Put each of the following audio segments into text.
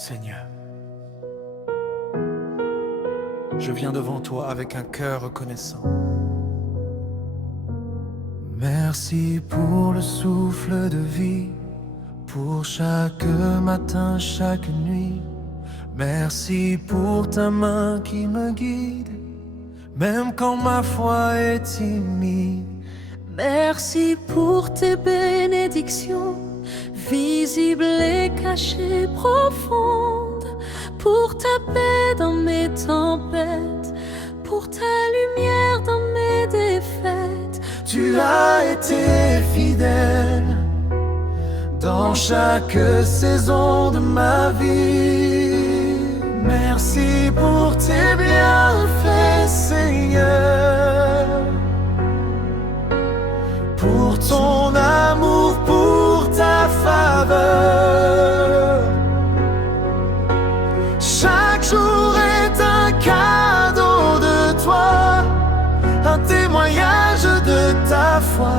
Seigneur, je viens devant toi avec un cœur reconnaissant. Merci pour le souffle de vie, pour chaque matin, chaque nuit. Merci pour ta main qui me guide, même quand ma foi est timide. Merci pour tes bénédictions, visibles et cachées, profondes, pour ta paix dans mes tempêtes, pour ta lumière dans mes défaites. Tu as été fidèle dans chaque saison de ma vie. Merci pour tes bienfaits, Seigneur, pour ton amour, pour ta faveur. Chaque jour est un cadeau de toi, un témoignage de ta foi.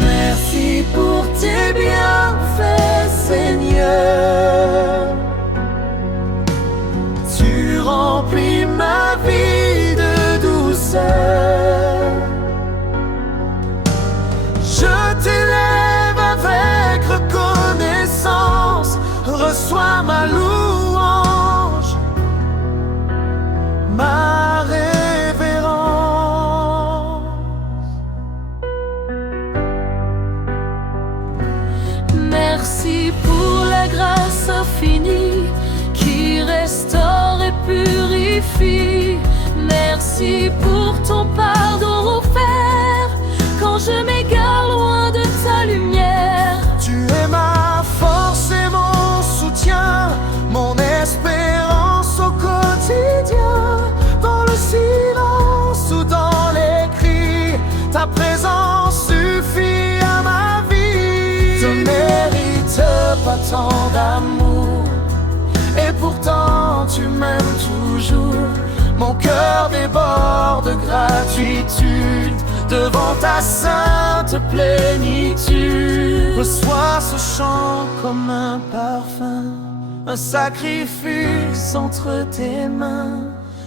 Merci pour tes bienfaits, Seigneur. Tu remplis ma vie de douceur. Je t'élève avec reconnaissance. Reçois ma louange, ma révérence. Merci pour la grâce infinie qui restaure et purifie. Merci pour ton pardon offert quand je m'égare loin de ta lumière. Tu es ma force et mon soutien, mon espérance au quotidien. Dans le silence ou dans les cris, ta présence suffit à ma vie. Tu ne mérites pas tant d'amour, et pourtant tu m'aimes toujours. Mon cœur déborde de gratitude devant ta sainte plénitude. Reçois ce chant comme un parfum, un sacrifice entre tes mains.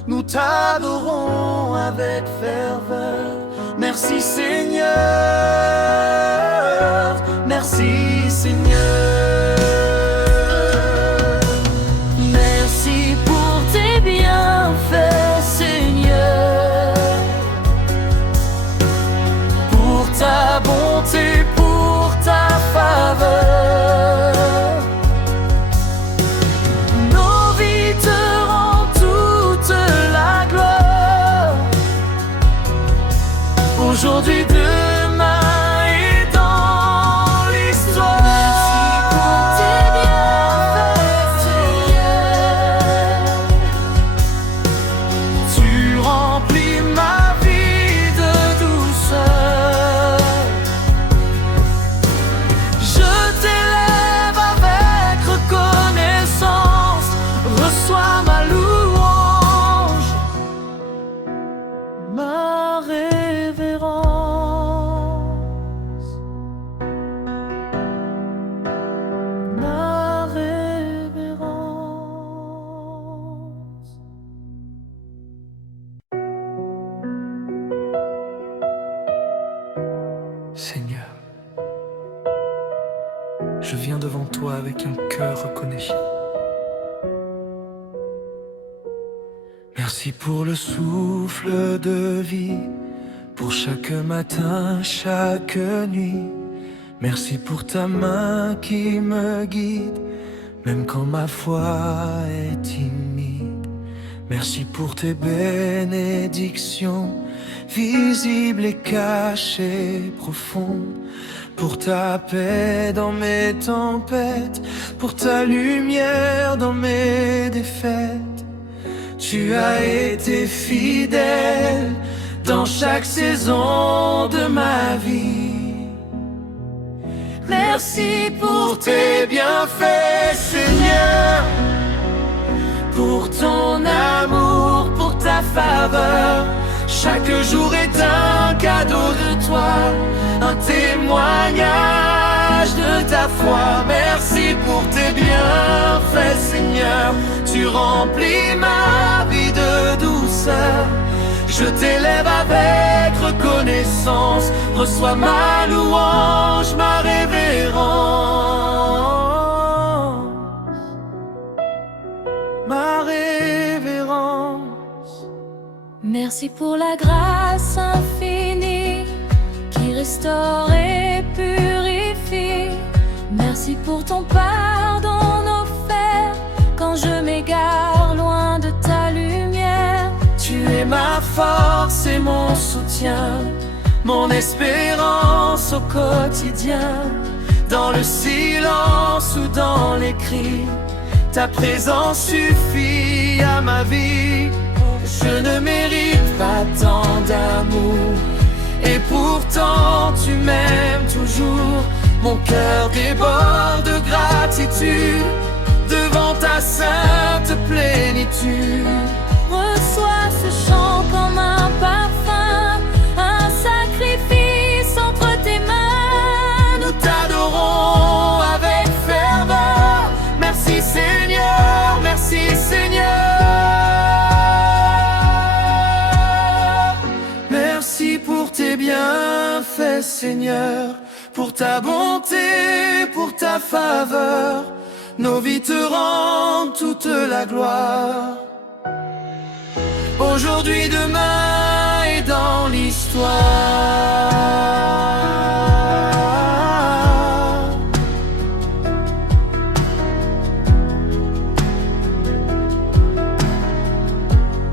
Nous t'adorons avec ferveur. Merci Seigneur, merci Seigneur. Merci pour tes bienfaits, Seigneur, Pour ta bonté, pour ta faveur. Nos vies te rendent toute la gloire. Aujourd'hui, demain et dans l'histoire. merci pour tes bienfaits, Seigneur. Tu remplis ma vie de douceur. Je t'élève avec reconnaissance. Reçois ma louange, ma révérence, ma révérence. Seigneur, je viens devant toi avec un cœur reconnaissant. Merci pour le souffle de vie, pour chaque matin, chaque nuit. Merci pour ta main qui me guide, même quand ma foi est timide. Merci pour tes bénédictions, visibles et cachées, profondes. Pour ta paix dans mes tempêtes, pour ta lumière dans mes défaites. Tu as été fidèle dans chaque saison de ma vie. Merci pour tes bienfaits, Seigneur, pour ton amour, pour ta faveur. Chaque jour est un cadeau de toi, un témoignage de ta foi. Merci pour tes bienfaits, Seigneur. Tu remplis ma vie de douceur. Je t'élève avec reconnaissance. Reçois ma louange, ma révérence. Ma révérence. Merci pour la grâce infinie qui restaure et purifie. Merci pour ton pardon offert quand je m'égare loin de ta lumière. Tu es ma force et mon soutien, mon espérance au quotidien. Dans le silence ou dans les cris, ta présence suffit à ma vie. Je ne mérite pas tant d'amour, et pourtant tu m'aimes toujours. Mon cœur déborde de gratitude devant ta sainte plénitude. Reçois ce chant comme un parfum, un sacrifice entre tes mains. Nous t'adorons avec ferveur. Merci Seigneur, merci Seigneur. Merci pour tes bienfaits, Seigneur, pour ta bonté, pour ta faveur. Nos vies te rendent toute la gloire. Aujourd'hui, demain et dans l'histoire.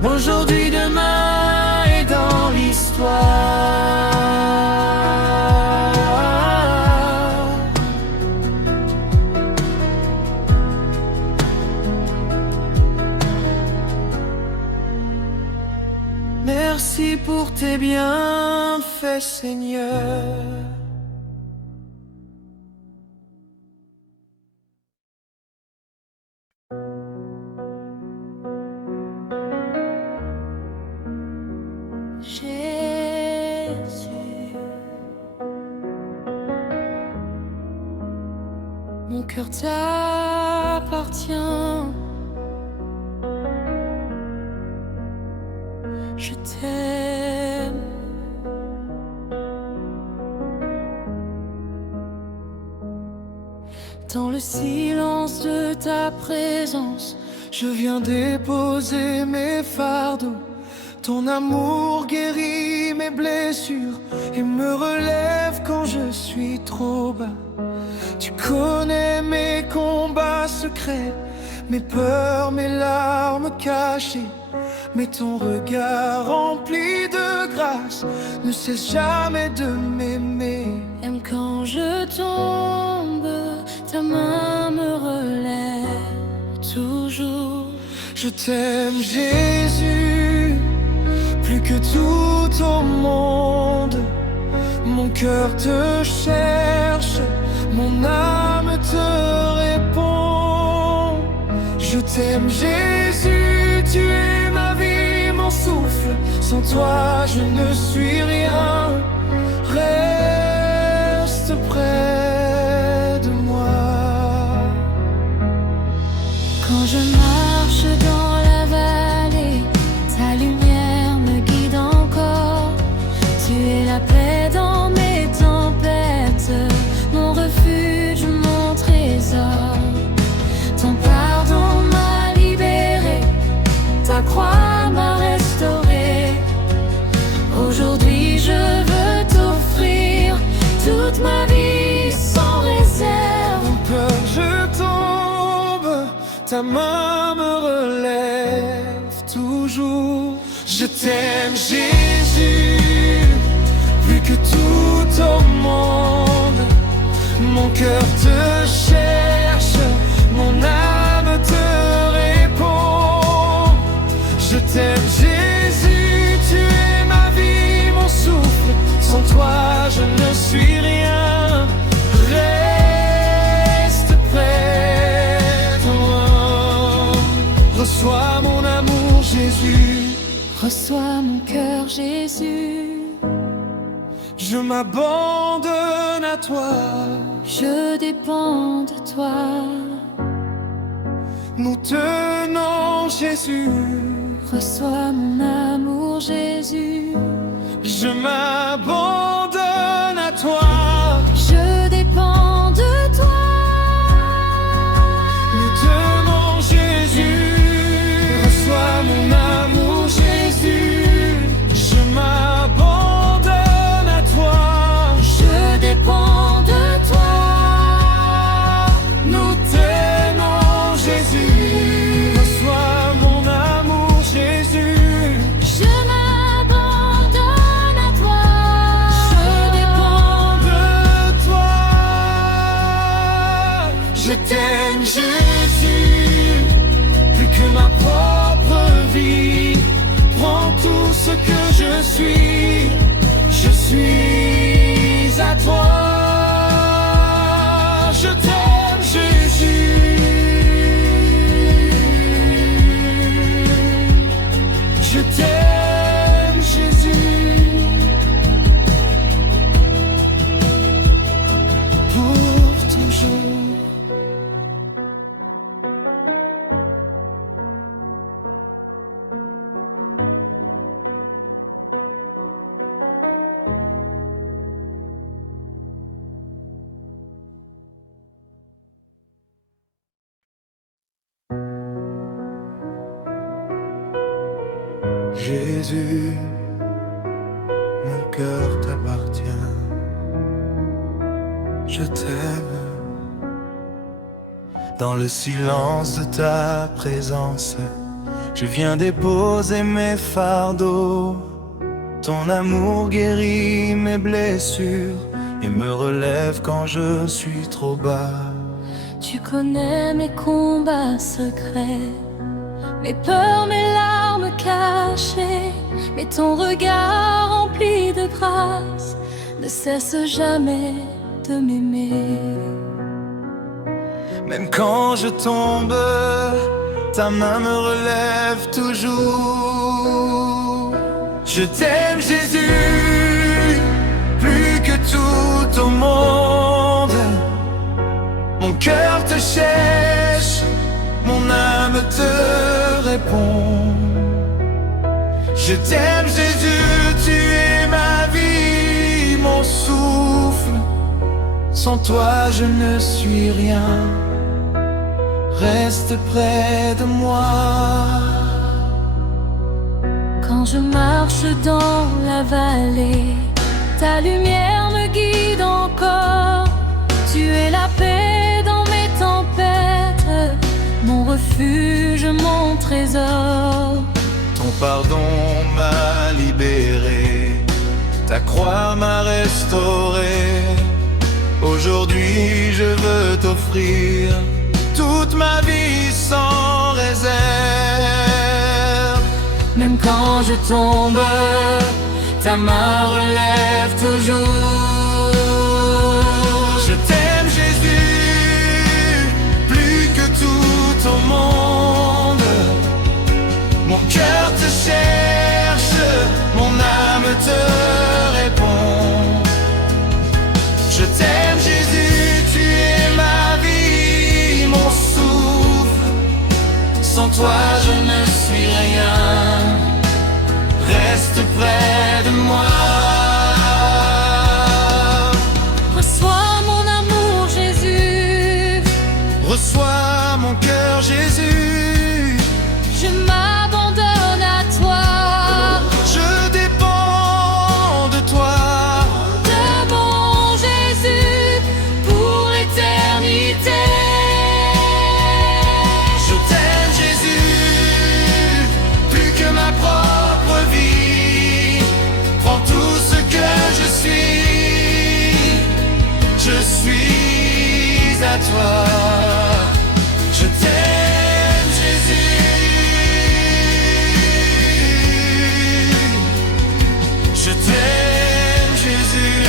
Aujourd'hui, demain et dans l'histoire. Merci pour tes bienfaits, Seigneur. Jésus, mon cœur t'appartient. Je t'aime. Dans le silence de ta présence, Je viens déposer mes fardeaux. Ton amour guérit mes blessures et me relève quand je suis trop bas. Tu connais mes combats secrets, mes peurs, mes larmes cachées. Mais ton regard rempli de grâce ne cesse jamais de m'aimer. aime quand je tombe, ta main me relève toujours. Je t'aime Jésus, plus que tout au monde. Mon cœur te cherche, mon âme te répond. Je t'aime Jésus, tu es ma vie, mon souffle. Sans toi je ne suis rien. Reste près de moi. Quand je marche dans la vallée, ta lumière me guide encore. Tu es la paix dans mes tempêtes, mon refuge, mon trésor. Ton pardon m'a libéré, ta croix m'a restauré. Aujourd'hui je veux t'offrir toute ma vie sans réserve. En peur je tombe, ta main me relève toujours. Je t'aime Jésus, plus que tout au monde. Mon cœur te cherche, mon âme te répond. Je t'aime Jésus, tu es ma vie, mon souffle. Sans toi je ne suis rien. Reste près de moi. Reçois mon amour Jésus. Reçois mon cœur Jésus. Je m'abandonne à toi. Je dépends de toi. Nous tenons Jésus. Reçois mon amour, Jésus. Je m'abandonne à toi. Je dépends de toi. Nous tenons Jésus. Reçois mon amour, Jésus. Je m'abandonne à toi. Je dépends de toi. Nous tenons Jésus. Reçois mon amour, Jésus. Je m'abandonne à toi. Je dépends de toi. Je t'aime, Jésus, plus que ma propre vie. Prends tout ce que je suis à toi. Je t'aime, Jésus. Je t'aime, Jésus. Pour toujours. Jésus, mon cœur t'appartient. Je t'aime. Dans le silence de ta présence, je viens déposer mes fardeaux. Ton amour guérit mes blessures et me relève quand je suis trop bas. Tu connais mes combats secrets, mes peurs, mes larmes cachées, mais ton regard rempli de grâce ne cesse jamais de m'aimer. Même quand je tombe, ta main me relève toujours. Je t'aime, Jésus, plus que tout au monde. Mon cœur te cherche, mon âme te répond. Je t'aime, Jésus, tu es ma vie, mon souffle. Sans toi, je ne suis rien. Reste près de moi. Quand je marche dans la vallée, ta lumière me guide encore. Tu es la paix dans mes tempêtes, mon refuge, mon trésor. Ton pardon m'a libéré, ta croix m'a restauré. Aujourd'hui je veux t'offrir toute ma vie sans réserve. Même quand je tombe, ta main relève toujours. Je t'aime, Jésus, plus que tout au monde. Mon cœur te cherche, mon âme te répond. Je t'aime, Jésus, tu es ma vie, mon souffle. Sans toi, je ne suis rien. Reste près de moi. Reçois mon amour, Jésus. Reçois mon cœur, Jésus. Je m'abandonne à toi. Je dépends de toi. De mon Jésus pour l'éternité. Je t'aime, Jésus, plus que ma propre vie. Prends tout ce que je suis à toi. Je t'aime, Jésus. Je t'aime, Jésus.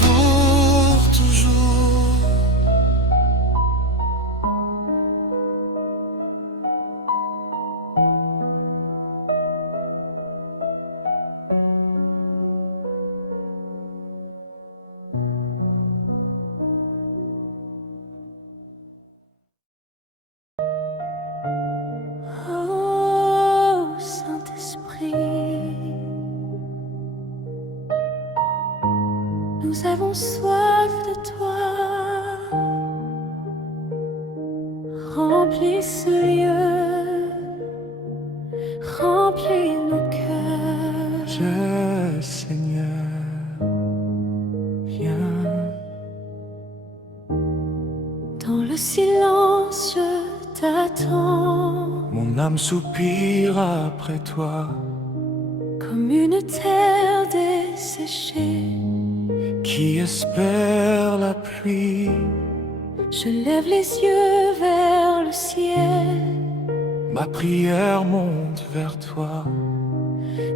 Pour toujours. avons soif de toi. Remplis ce lieu, remplis nos cœurs. Seigneur, viens. Dans le silence, je t'attends. Mon âme soupire après toi, Comme une terre desséchée, qui espère la pluie. je lève les yeux vers le ciel. Ma prière monte vers toi.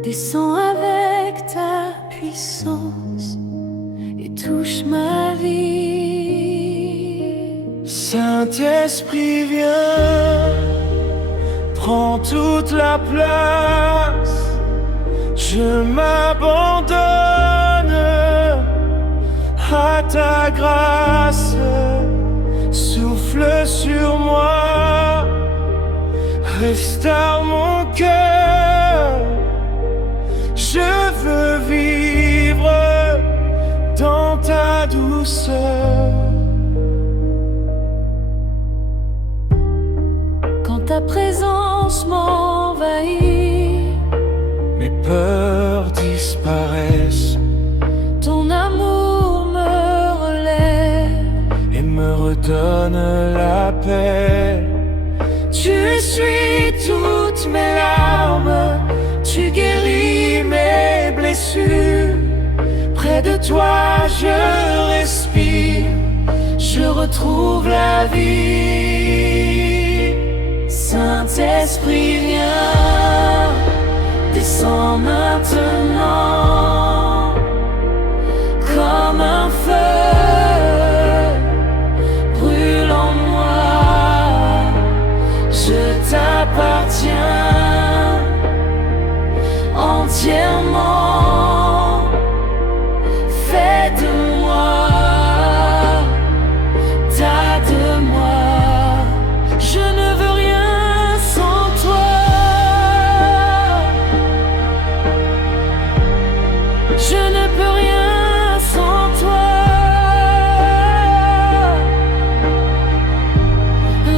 Descends avec ta puissance et touche ma vie. Saint-Esprit, viens, prends toute la place. Je m'abandonne à ta grâce. Souffle sur moi, restaure mon cœur. Je veux vivre dans ta douceur. Quand ta présence m'envahit, Mes peurs disparaissent ton amour me relève. et me redonne la paix. Tu essuies toutes mes larmes, tu guéris mes blessures. Près de toi je respire, je retrouve la vie. Saint-Esprit, viens, descends maintenant comme un feu, brûle en moi. Je t'appartiens entièrement. Fais de moi, tas de moi. Je ne veux rien sans toi. Je ne peux rien sans toi.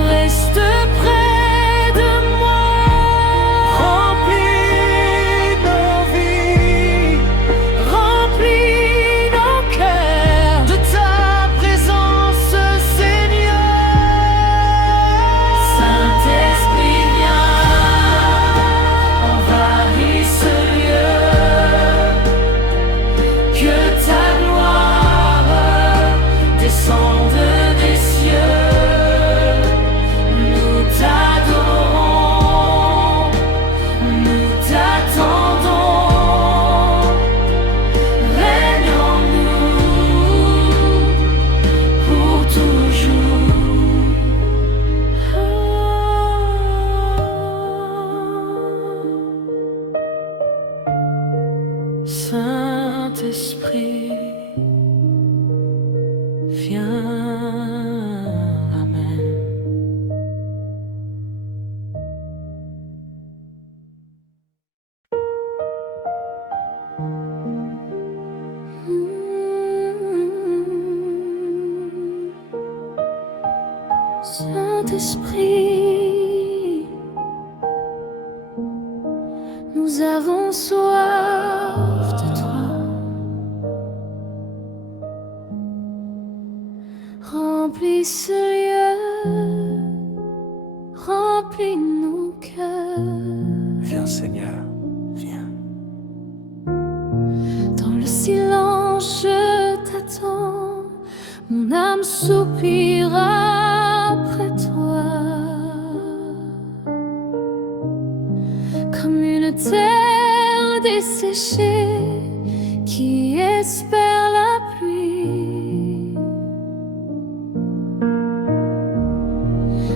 Reste près de moi. Remplis nos vies, remplis nos cœurs de ta présence, Seigneur. Saint-Esprit, viens, envahis ce lieu. Que ta gloire descende des cieux. Nous t'adorons, nous t'attendons. Règne en nous pour toujours. Saint-Esprit, viens, Amen. Saint-Esprit, nous avons soif de toi. Remplis ce lieu, remplis nos cœurs. Viens Seigneur, viens. Dans le silence, je t'attends. Mon âme soupire après toi. Comme une terre desséchée qui espère la pluie.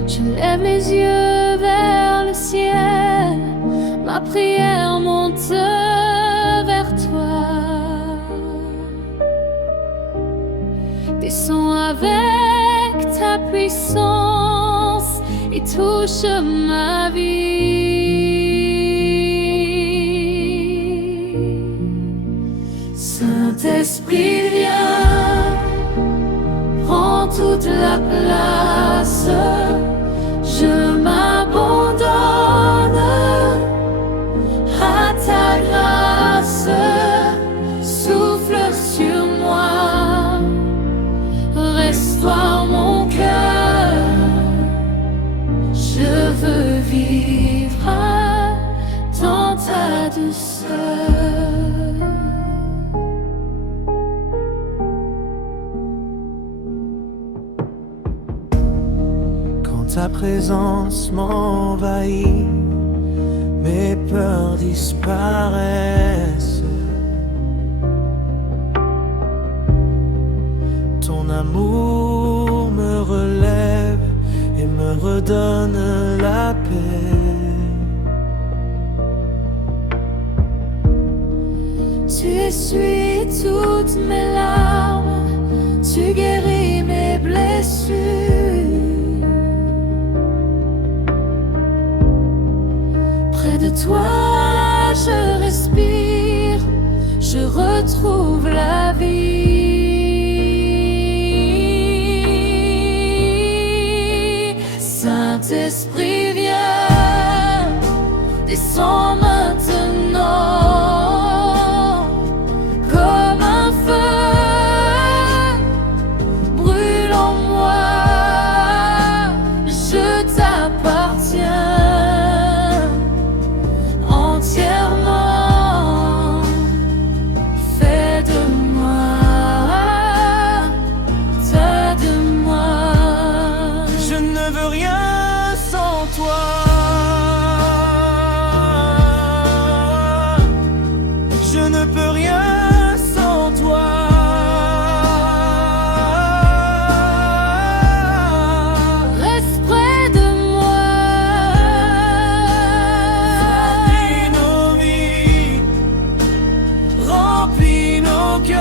Je lève les yeux vers le ciel, ma prière monte vers toi. Descends avec ta puissance et touche ma vie. Saint-Esprit, viens. toute la place. Je m'abandonne à ta grâce. Souffle sur moi, restaure mon cœur. Je veux vivre dans ta douceur. Ta présence m'envahit, mes peurs disparaissent. Ton amour me relève et me redonne la paix. Tu essuies toutes mes larmes, tu guéris mes blessures. Près de toi, je respire, je retrouve la vie. Saint-Esprit, viens, descends maintenant, comme un feu, brûle en moi, je t'appartiens. Je ne peux rien sans toi. Reste près de moi. Remplis nos vies, remplis nos cœurs.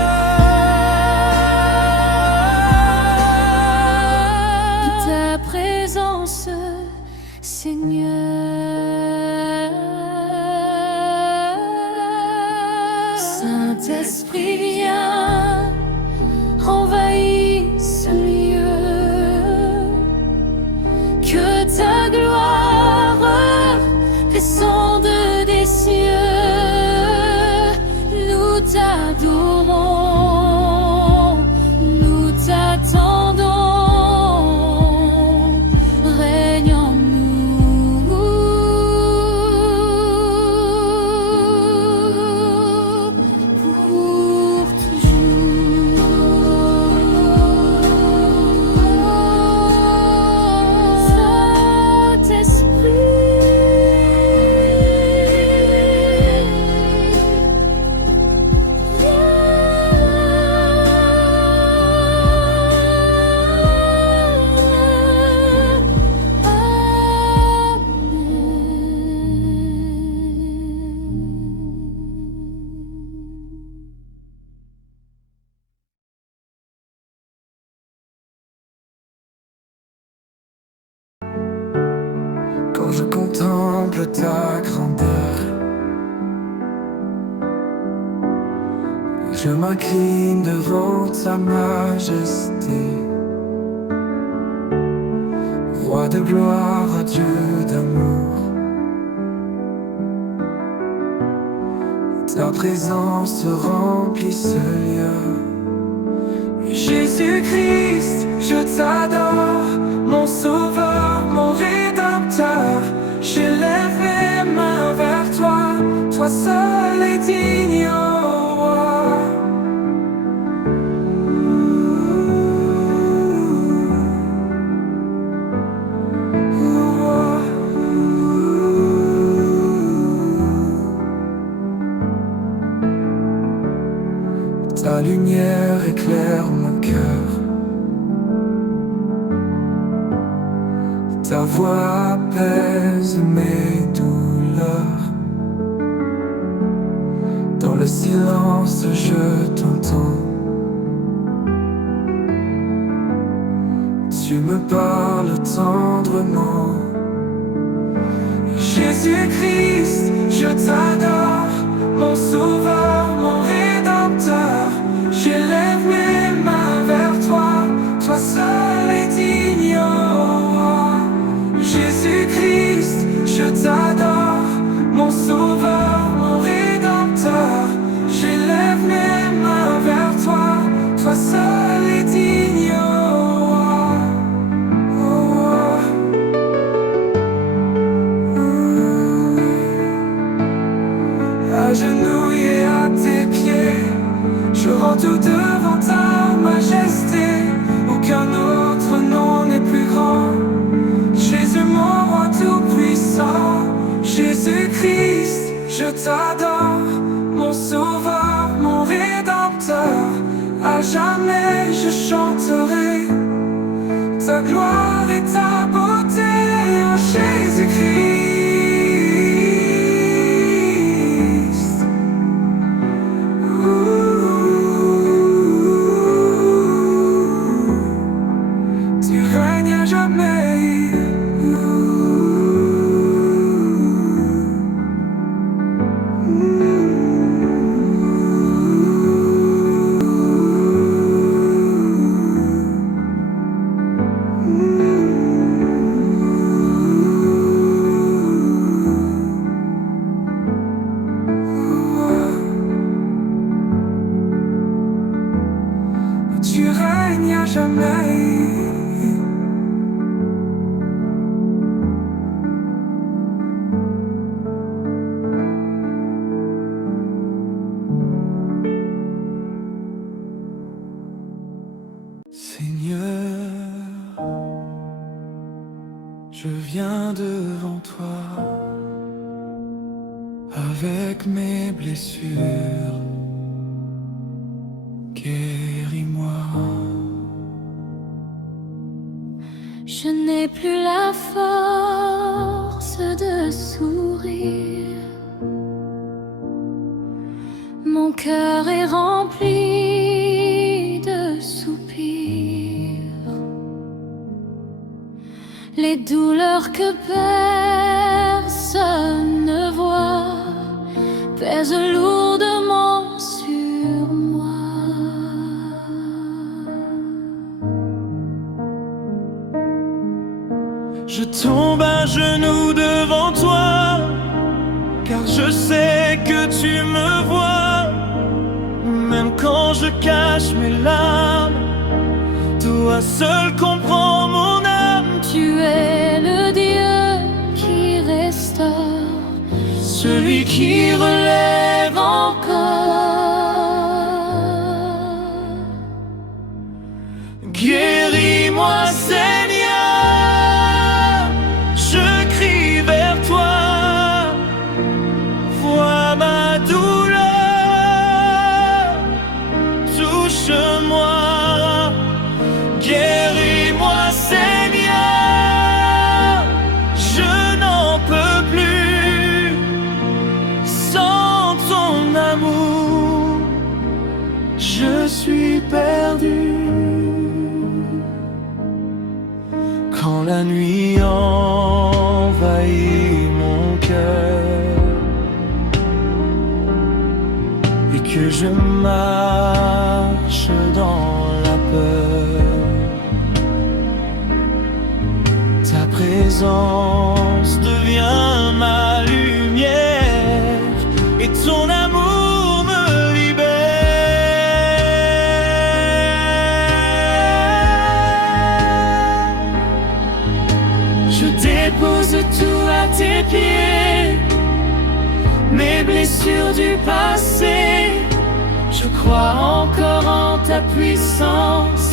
Ta présence, Seigneur. Saint-Esprit, viens, envahis ce lieu. Que ta gloire descende des cieux. Nous t'adorons, nous t'attendons. Règne en nous pour toujours. Quand je contemple ta grandeur, je m'incline devant ta majesté. Roi de gloire, Dieu d'amour, ta présence remplit ce lieu. Jésus-Christ, je t'adore, mon sauveur, mon rédempteur. J'élève mes mains vers toi, toi seul est digne, ô roi. Ta lumière éclaire mon cœur, ta voix apaise mes douleurs. Dans le silence je t'entends, tu me parles tendrement. Jésus-Christ, je t'adore, mon sauveur, mon rédempteur. J'élève mes mains vers toi, toi seul agenouillé à tes pieds, je rends tout devant ta majesté. Aucun autre nom n'est plus grand. Jésus mon roi tout-puissant, Jésus-Christ, je t'adore. Mon sauveur, mon rédempteur, à jamais je chanterai ta gloire et ta beauté, oh Jésus-Christ. Tu règnes à jamais. Tu règnes à jamais. Seigneur, je viens devant toi avec mes blessures. Guéris-moi. Je n'ai plus la force de sourire. Mon cœur est rempli de soupirs. Les douleurs que personne ne voit pèsent lourdement sur moi. Je tombe à genoux devant toi, car je sais que tu me vois. Même quand je cache mes larmes, toi seul comprends mon âme. Tu es le Dieu qui restaure, celui qui relève encore. Guéris-moi, Seigneur, je crie vers toi. Vois ma douleur, touche-moi. Guéris-moi, Seigneur, je n'en peux plus. Sans ton amour, je suis perdu. Quand la nuit envahit mon cœur et que je marche dans la peur, ta présence devient ma lumière et ton amour me libère. Je dépose tout à tes pieds, mes blessures du passé. Je crois encore en ta puissance,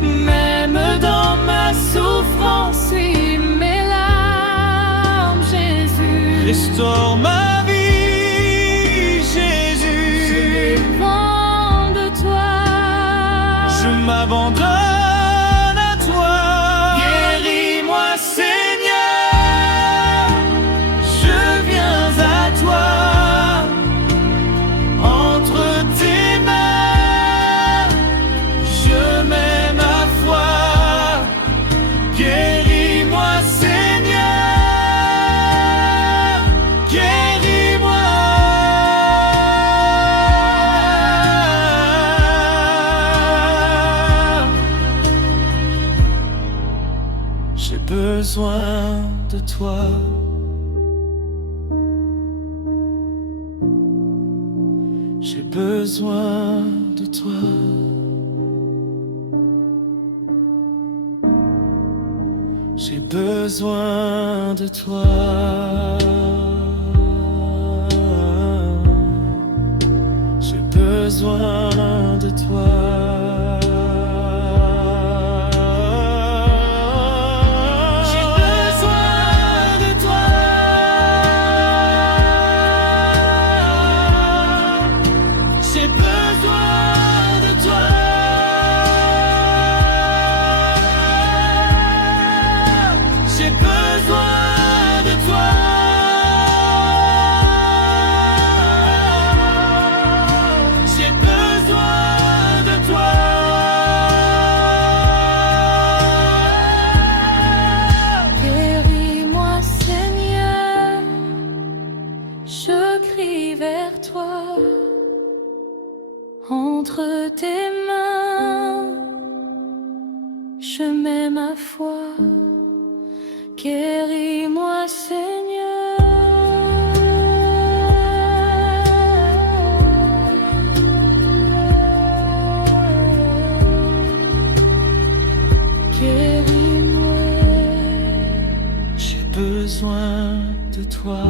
même dans ma souffrance. Suis mes larmes, Jésus. Restaure ma vie, Jésus. Je dépends de toi. Je m'abandonne à toi. Guéris-moi, Seigneur. Je viens à toi. Entre tes mains, je mets ma foi. Guéris-moi, Seigneur. Guéris-moi. J'ai besoin de toi. J'ai besoin de toi. J'ai besoin de toi. besoin de toi. J'ai besoin de toi. J'ai besoin de toi. J'ai besoin de toi. J'ai besoin de toi. Guéris-moi, Seigneur, je crie vers toi. Entre tes mains, je mets ma foi. Guéris-moi, Seigneur. Guéris-moi. J'ai besoin de toi.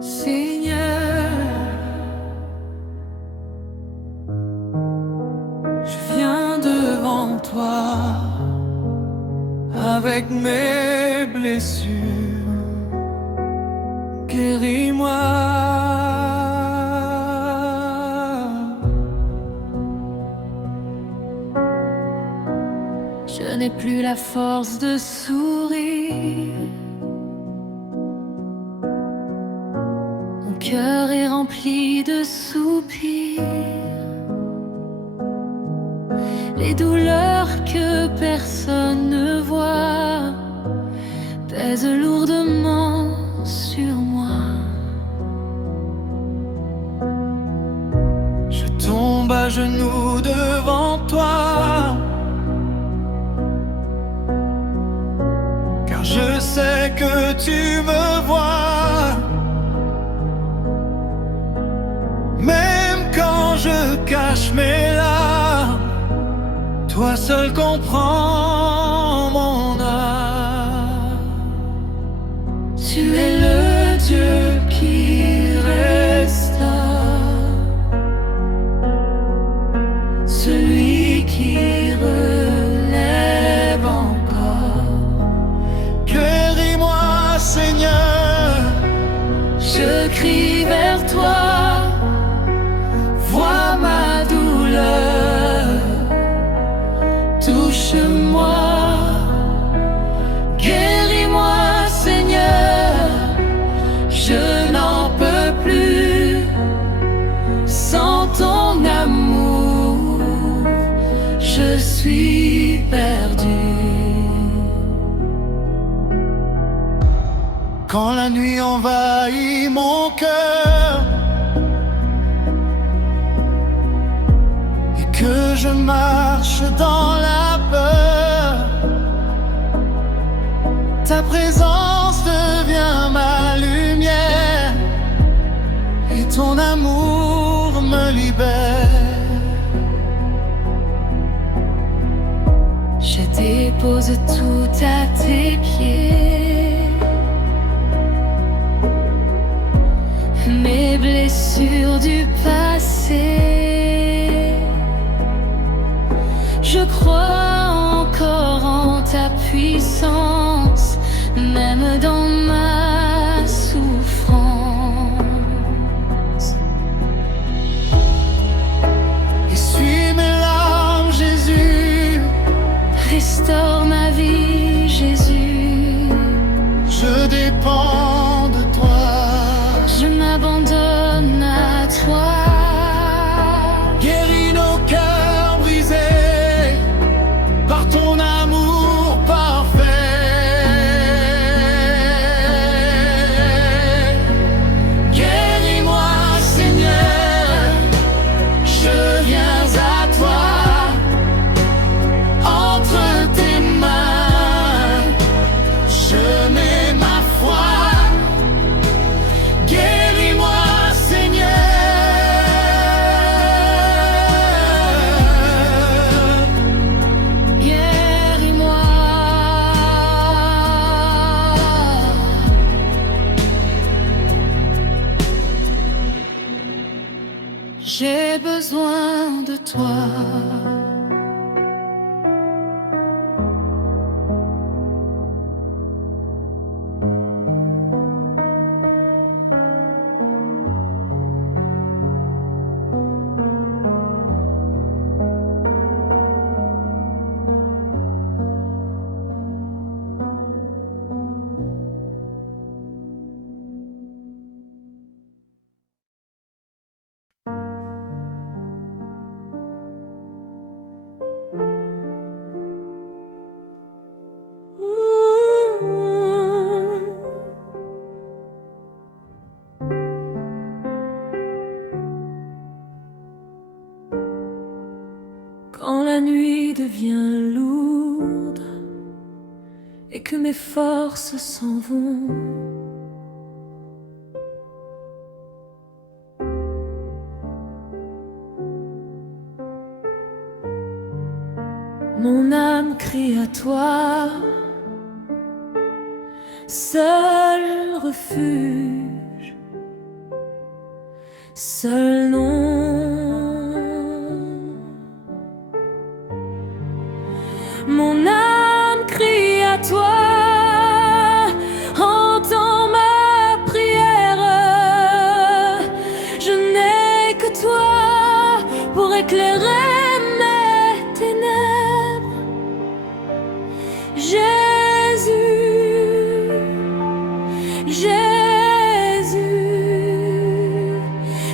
Seigneur, je viens devant toi Avec mes blessures, guéris-moi. Je n'ai plus la force de sourire. Mon cœur est rempli de soupirs. Les douleurs que personne ne voit pèsent lourdement sur moi. Je tombe à genoux devant toi, car je sais que tu me vois. Même quand je cache mes larmes, toi seul comprends mon âme. Tu es le Dieu qui restaure, celui qui relève encore. Guéris-moi, Seigneur. Je crie vers toi, vois ma douleur, touche-moi. Guéris-moi, Seigneur, je n'en peux plus. Sans ton amour, je suis perdu. Quand la nuit envahit mon cœur et que je marche dans la peur, ta présence devient ma lumière et ton amour me libère. Je dépose tout à tes pieds, mes blessures du passé. Je crois encore en ta puissance, même dans ma souffrance. Essuie mes larmes, Jésus. Restaure ma vie, Jésus. Je dépends de toi. Je m'abandonne à toi. Guéris nos cœurs brisés par ton amour parfait. Guéris-moi, Seigneur, je viens à toi. Entre tes mains, je mets ma foi. besoin de toi. Quand la nuit devient lourde et que mes forces s'en vont, mon âme crie à toi, seul refuge, seul nom. Mon âme crie à toi, entends ma prière. Je n'ai que toi pour éclairer mes ténèbres. Jésus, Jésus,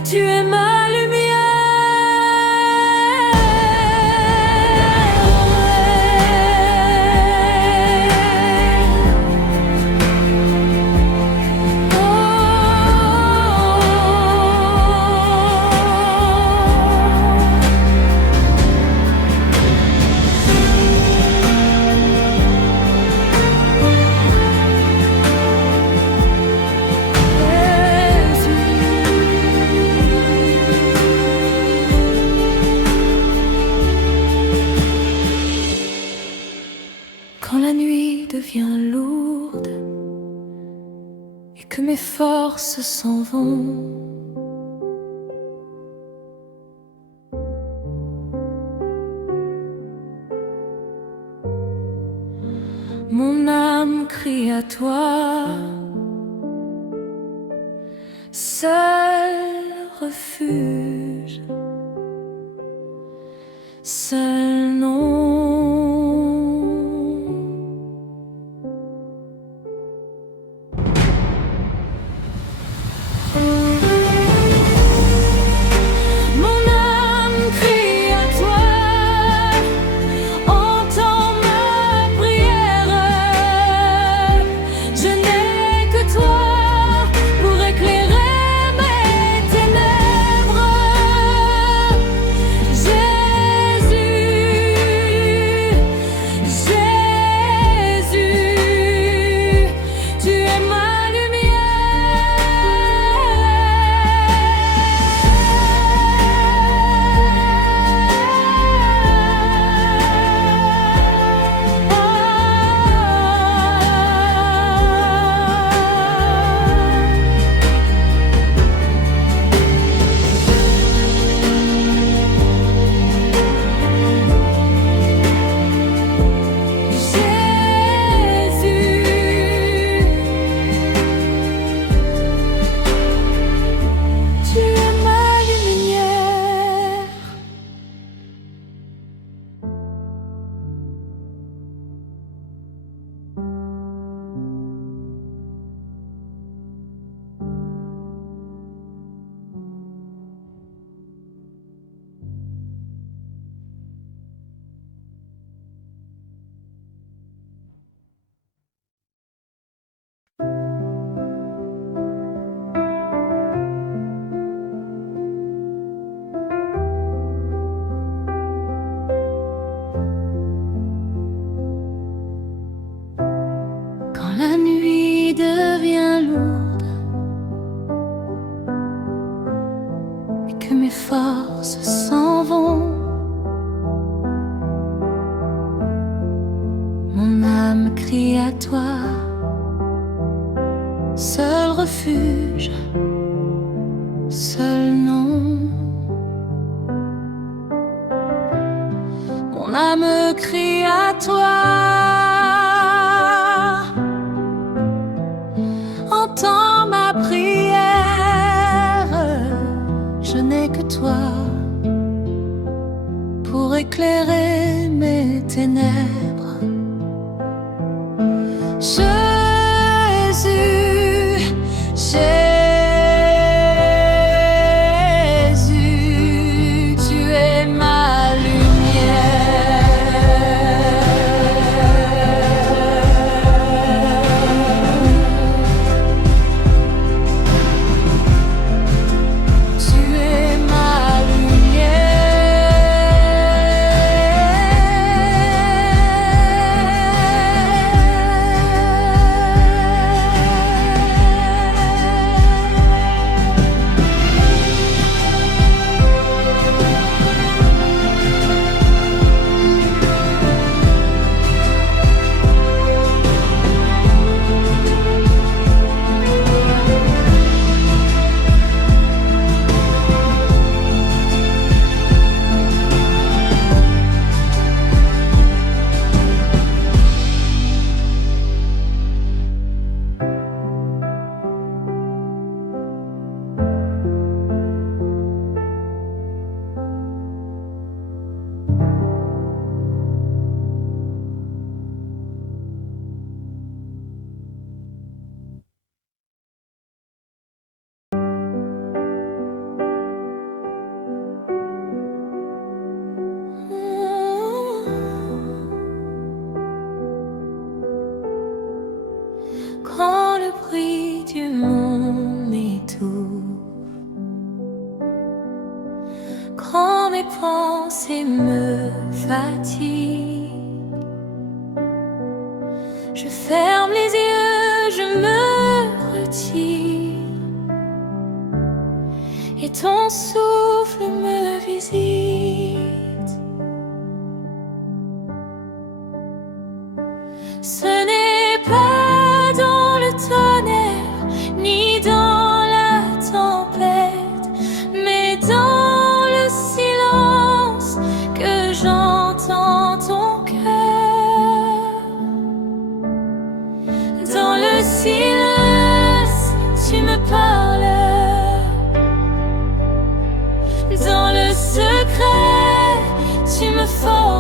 tu es ma lumière. Quand la nuit devient lourde et que mes forces s'en vont, mon âme crie à toi, seul refuge, seul nom. La nuit devient lourde et que mes forces s'en vont, mon âme crie à toi, seul refuge, seul nom. je crie à toi. Entends ma prière, je n'ai que toi pour éclairer mes ténèbres. Jésus, Jésus, tu es ma Quand le bruit du monde m'étouffe, quand mes pensées me fatiguent, je ferme les yeux, je me retire, et ton souffle me visite. Ce n'est pas dans le tonnerre, ni dans la tempête, mais dans le silence que j'entends ton cœur. Dans le silence, tu me parles. Dans le secret, tu me formes.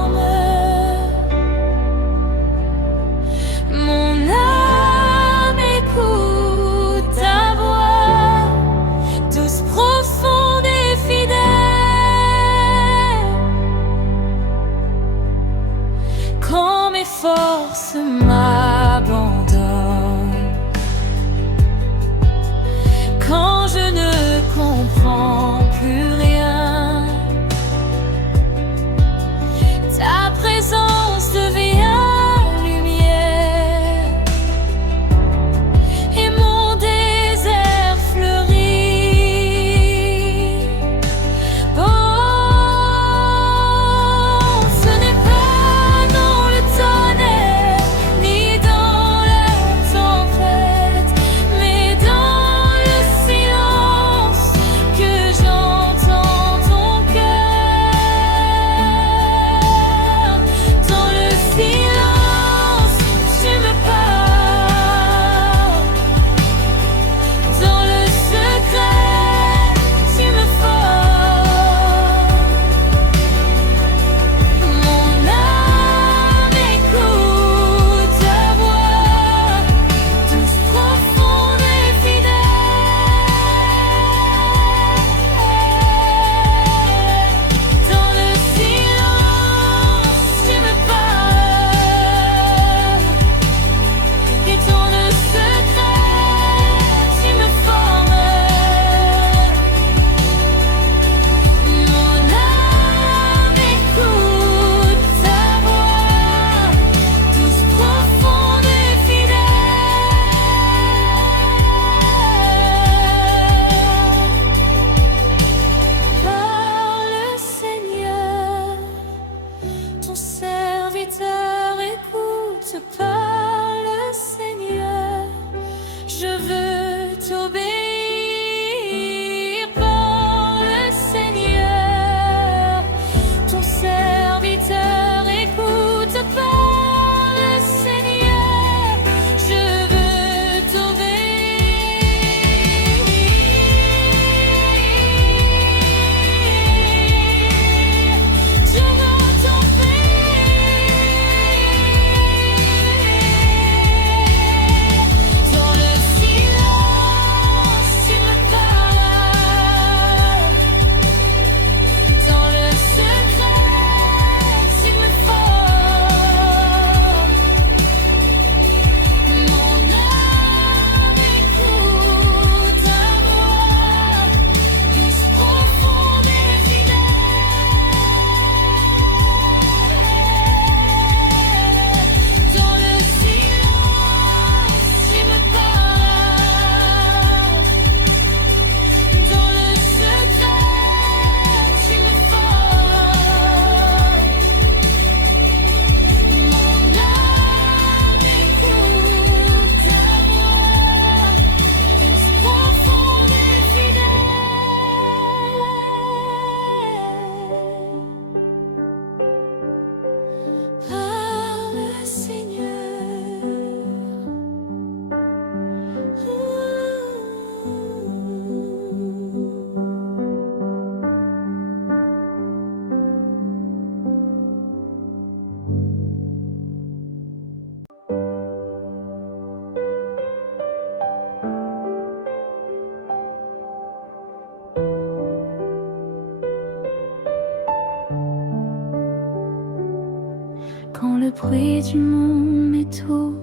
bruit du monde m'étouffe,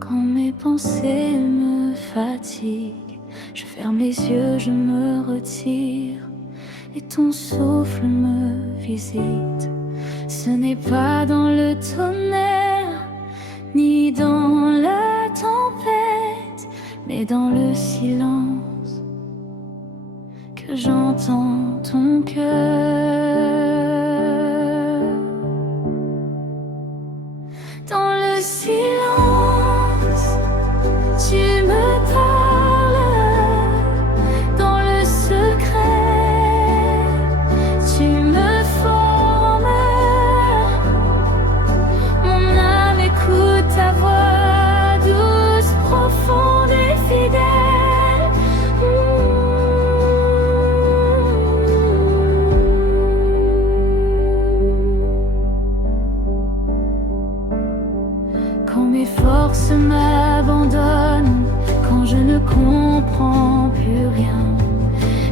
quand mes pensées me fatiguent. Je ferme les yeux, je me retire, et ton souffle me visite. Ce n'est pas dans le tonnerre, ni dans la tempête, mais dans le silence que j'entends ton cœur. Dans le silence, tu me parles. Dans le secret, tu me formes. Mon âme écoute ta voix douce, profonde et fidèle. Quand mes forces m'abandonnent, quand je ne comprends plus rien,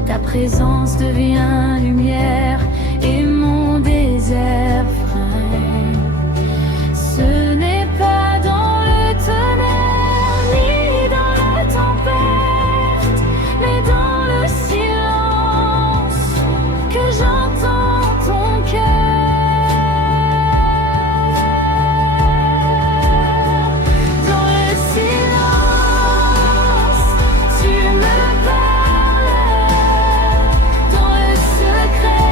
ta présence devient lumière et mon désert freine. Ce n'est pas dans le tonnerre ni dans la tempête, mais dans le silence que j'entends ton cœur. Dans le silence, tu me parles. Dans le secret,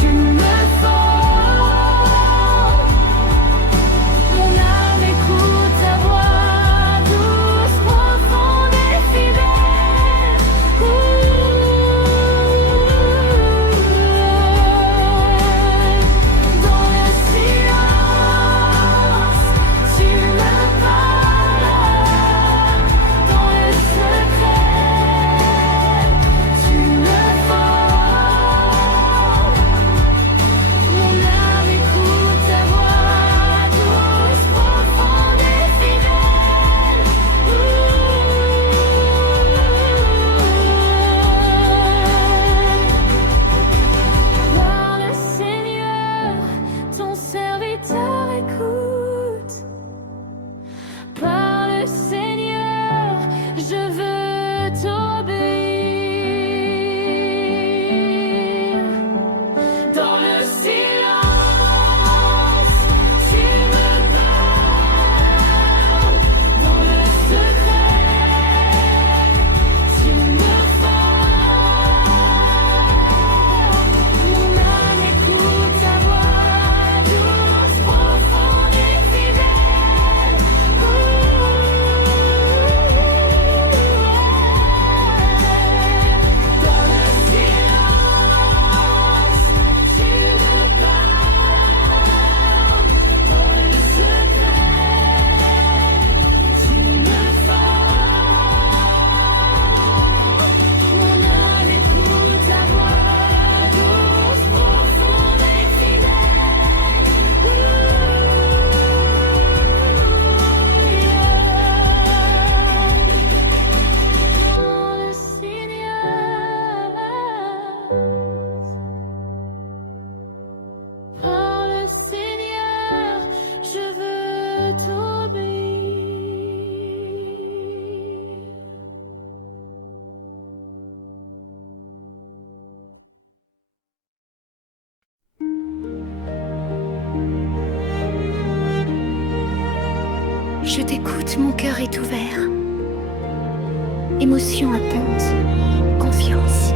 tu me formes. Mon âme écoute ta voix douce, profonde et fidèle. Dans le silence, tu me parles. Dans le secret, tu me formes. Mon âme écoute ta voix douce, profonde et fidèle. Parle, Seigneur, ton serviteur écoute. Parle, Seigneur, je veux t'obéir. Dans le silence, tu me parles. Dans le secret, tu me formes. Mon âme écoute ta voix douce, profonde et fidèle. Dans le silence, tu me parles. Dans le secret, tu me formes. Mon âme écoute ta voix douce, profonde et fidèle. Parle, Seigneur, je veux t'obéir. Je t'écoute, mon cœur est ouvert. Émotion intense, confiance.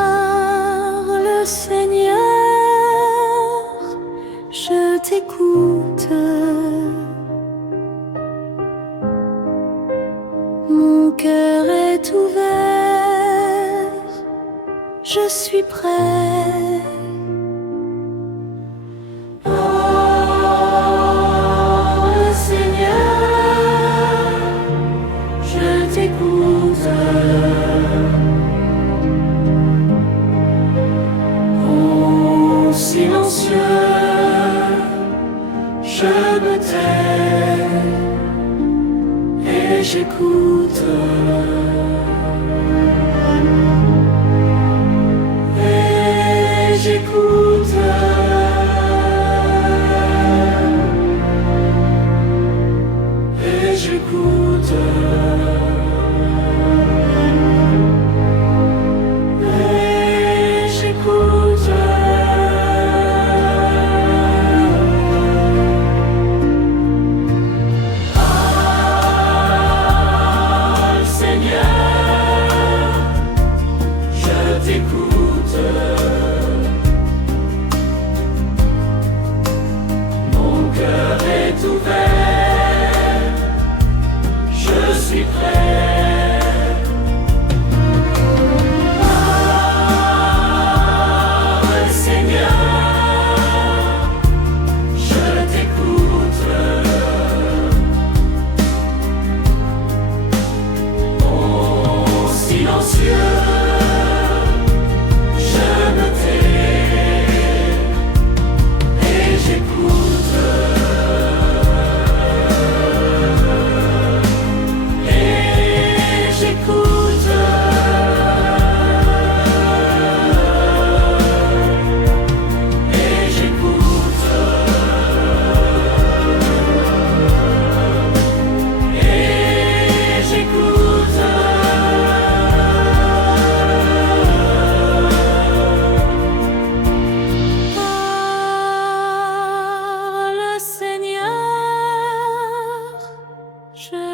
Parle, Seigneur, je t'écoute. Mon cœur est ouvert, je suis prêt. Parle, Seigneur, je t'écoute. Au silence. j'écoute. Et j'écoute. Et j'écoute. Et j'écoute.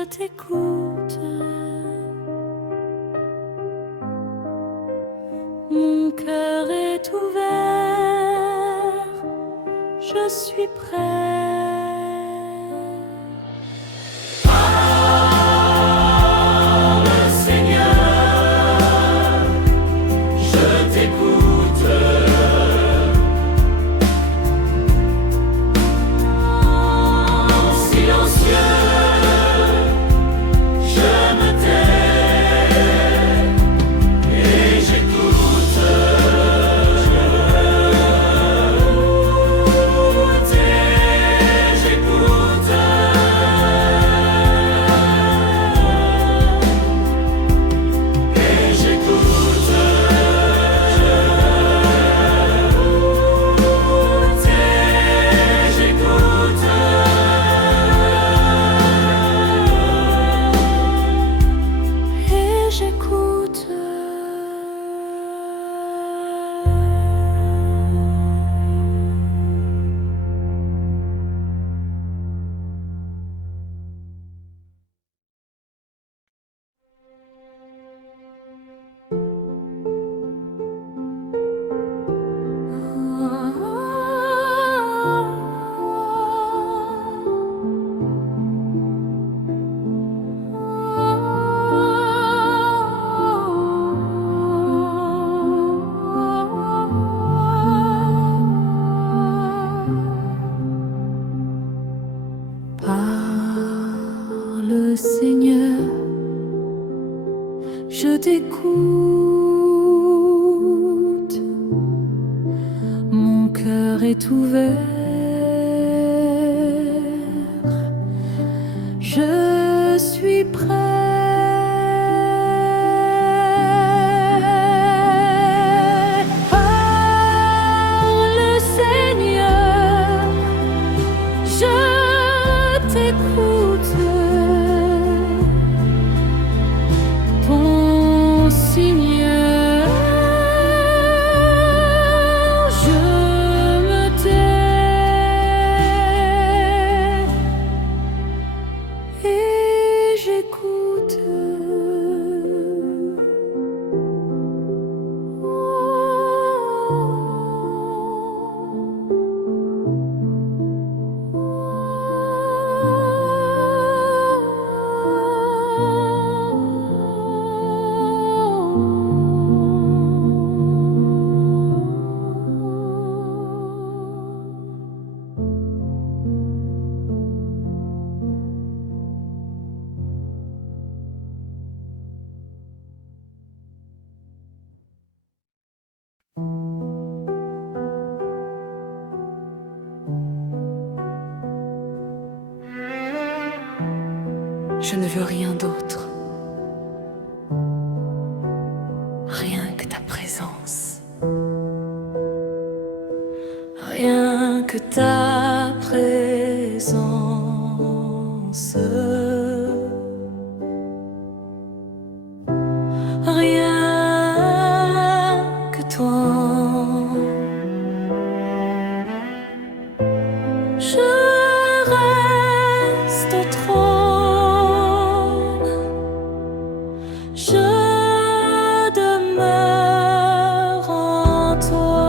T'écoute, mon cœur est ouvert, je suis prêt. Parle, Seigneur, je t'écoute, mon cœur est ouvert, je suis prêt. Ton Seigneur, je me tais et j'écoute. Je ne veux rien d'autre. Rien que ta présence. Rien que ta présence. Rien que toi. Je reste au trône. Je demeure en toi.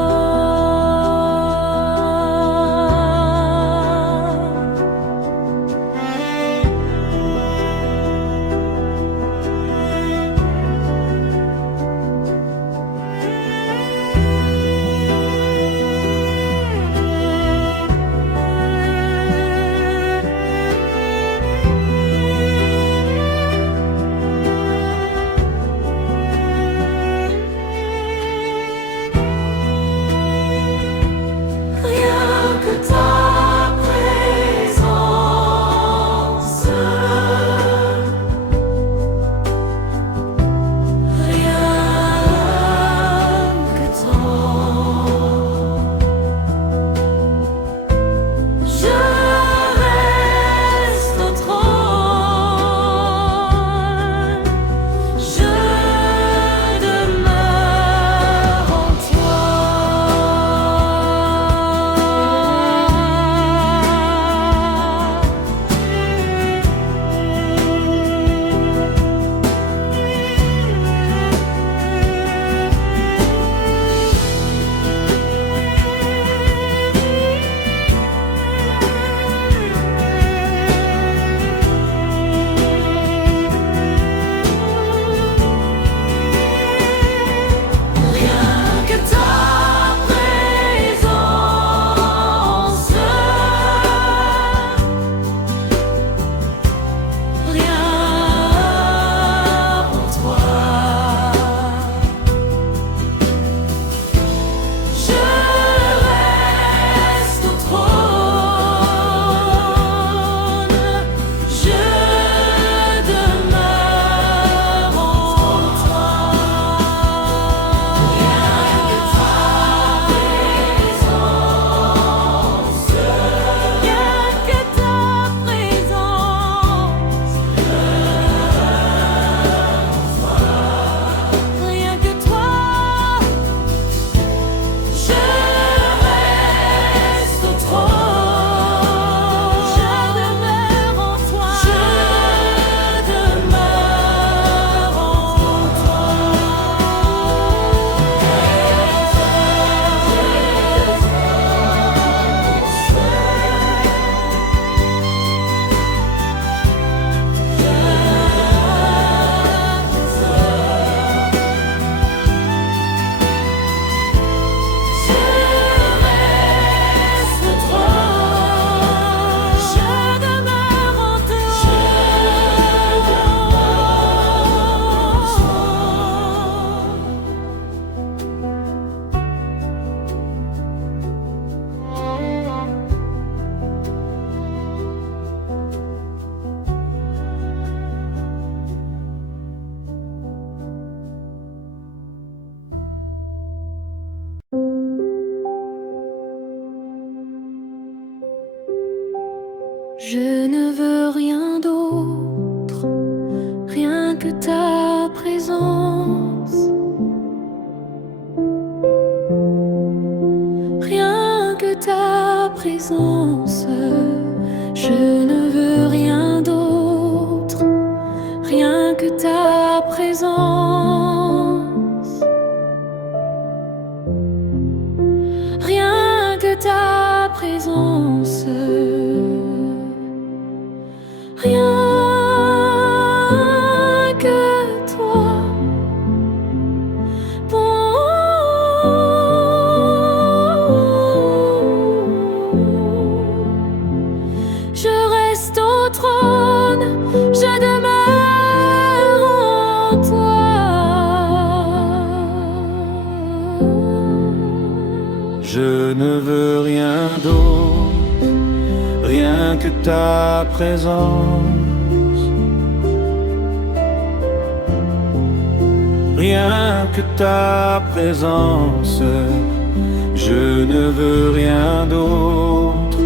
Je ne veux rien d'autre, rien que ta présence. Rien que ta présence. Je ne veux rien d'autre, rien que ta présence. Rien que ta présence. Rien que toi. Je reste au trône, je demeure en toi. Je ne veux rien d'autre, rien que ta présence. rien que ta présence. Je ne veux rien d'autre,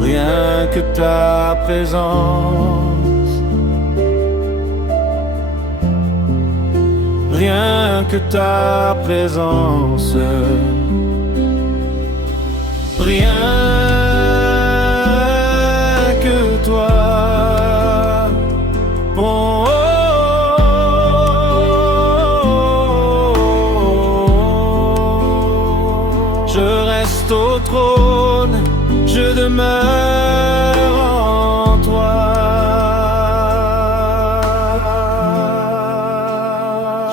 rien que ta présence. Rien que ta présence. Rien que toi. Oh, je reste au trône, je demeure en toi.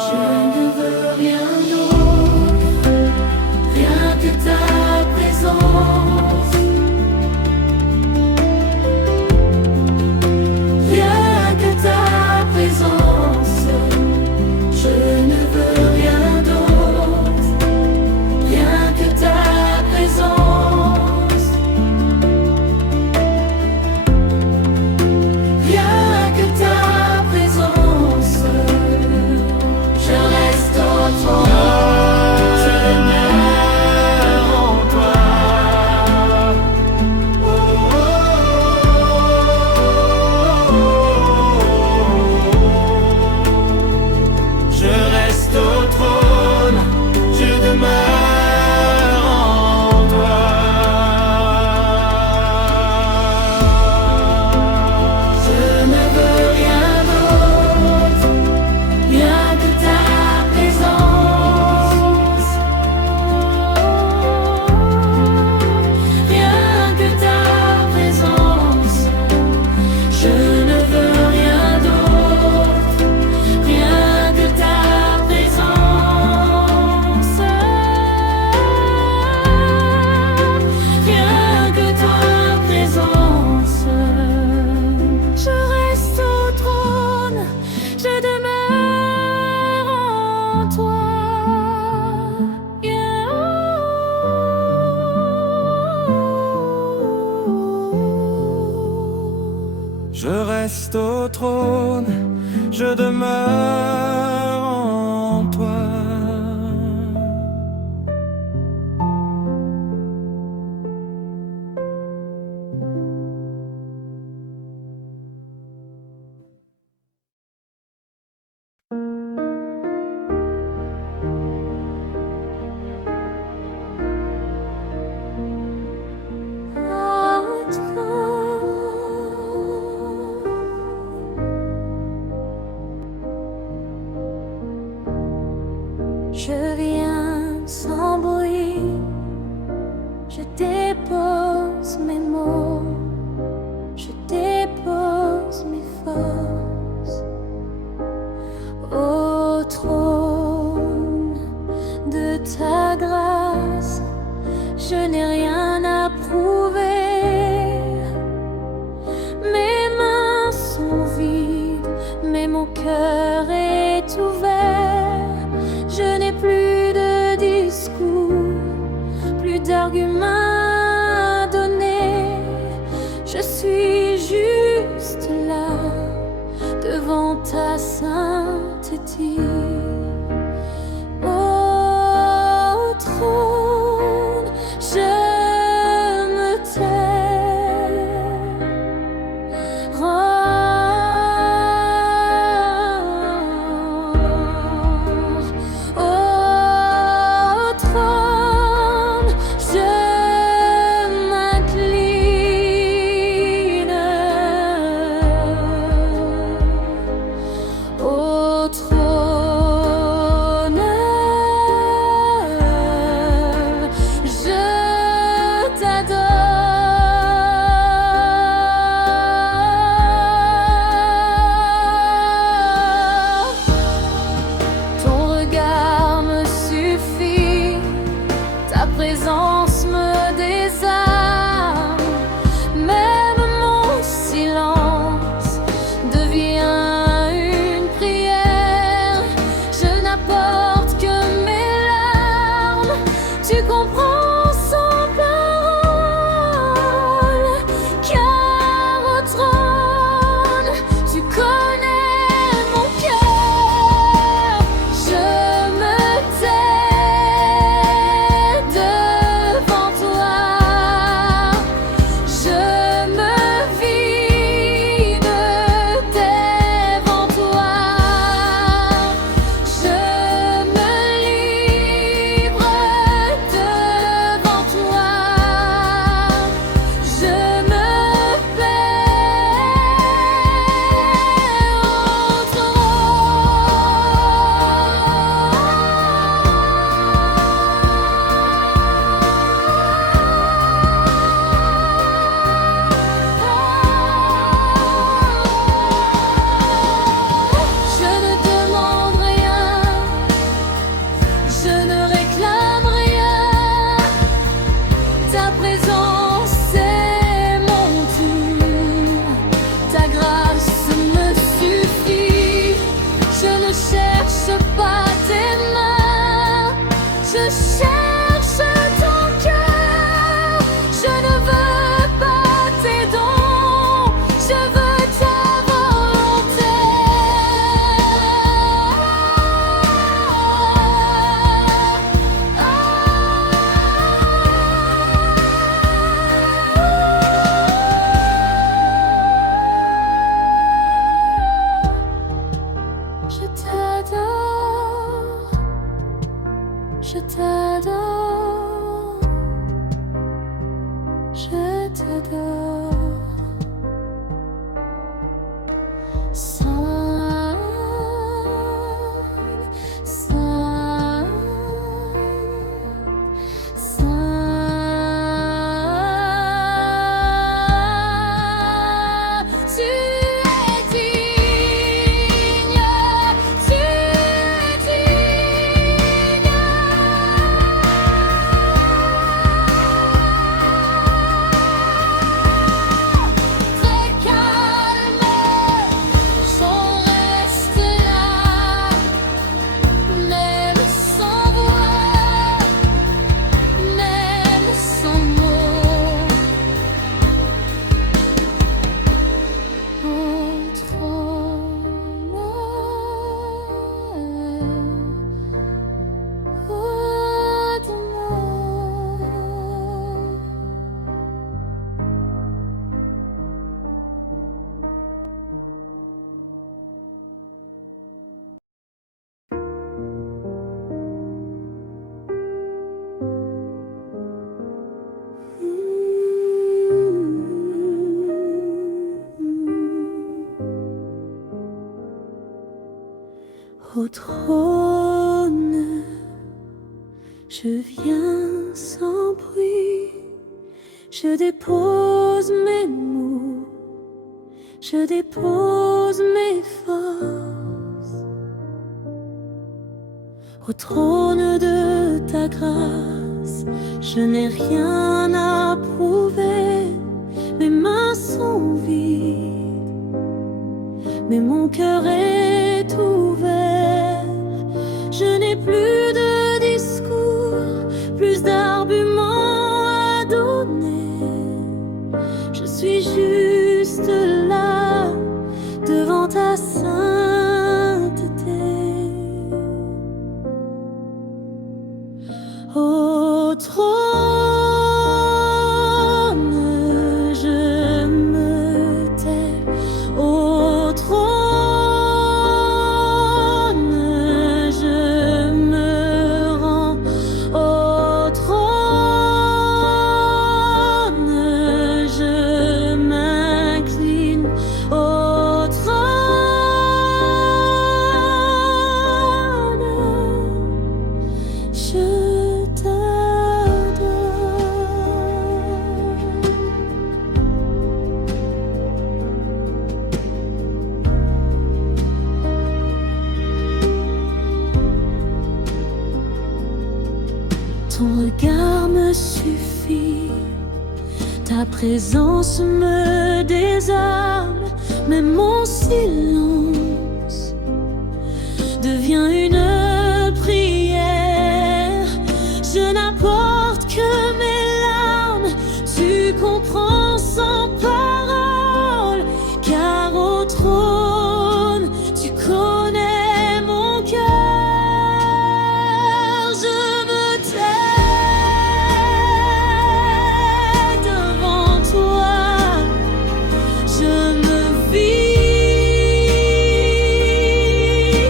Je ne veux rien d'autre, rien que ta présence. Rien que ta présence. Je ne veux rien d'autre, rien que ta présence. Rien que ta présence. Je reste au trône, je demeure en toi. Je reste au trône, je demeure en toi. Je ne veux rien d'autre, rien que ta présence. Rien que ta présence. Je ne veux rien d'autre, rien que ta présence. Rien que ta présence. Je reste au trône, je demeure en toi. Je reste au trône, je demeure en toi. t'adore. Saint, Saint, Saint, tu es digne, tu es digne. Très calme, son reste là, même sans voix, même sans mots. Au trône, au-delà. Au trône, je viens sans bruit, je dépose mes mots, je dépose mes forces. Au trône de ta grâce, je n'ai rien à prouver, mes mains sont vides, mais mon cœur est ouvert. Je n'ai plus de discours, plus d'arguments à donner. Je suis juste là, devant ta sainteté. Au trône, je me tais. Au trône, je me rends. Au trône, je m'incline. Au trône, je t'adore. Ton regard me suffit, ta présence me désarme, même mon silence devient une prière. Je n'apporte que mes larmes, tu comprends sans parole, car au trône, tu connais mon cœur. Je me tais devant toi, je me vis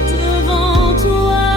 devant toi.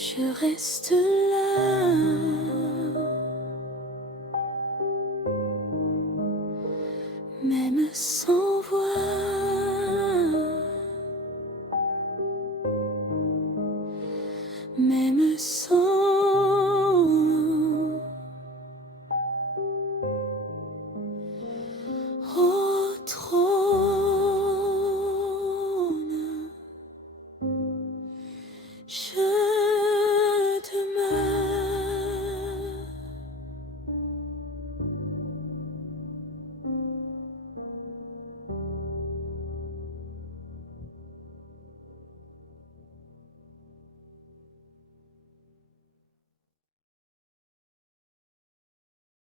je reste là. Même sans voix, même sans au trône, je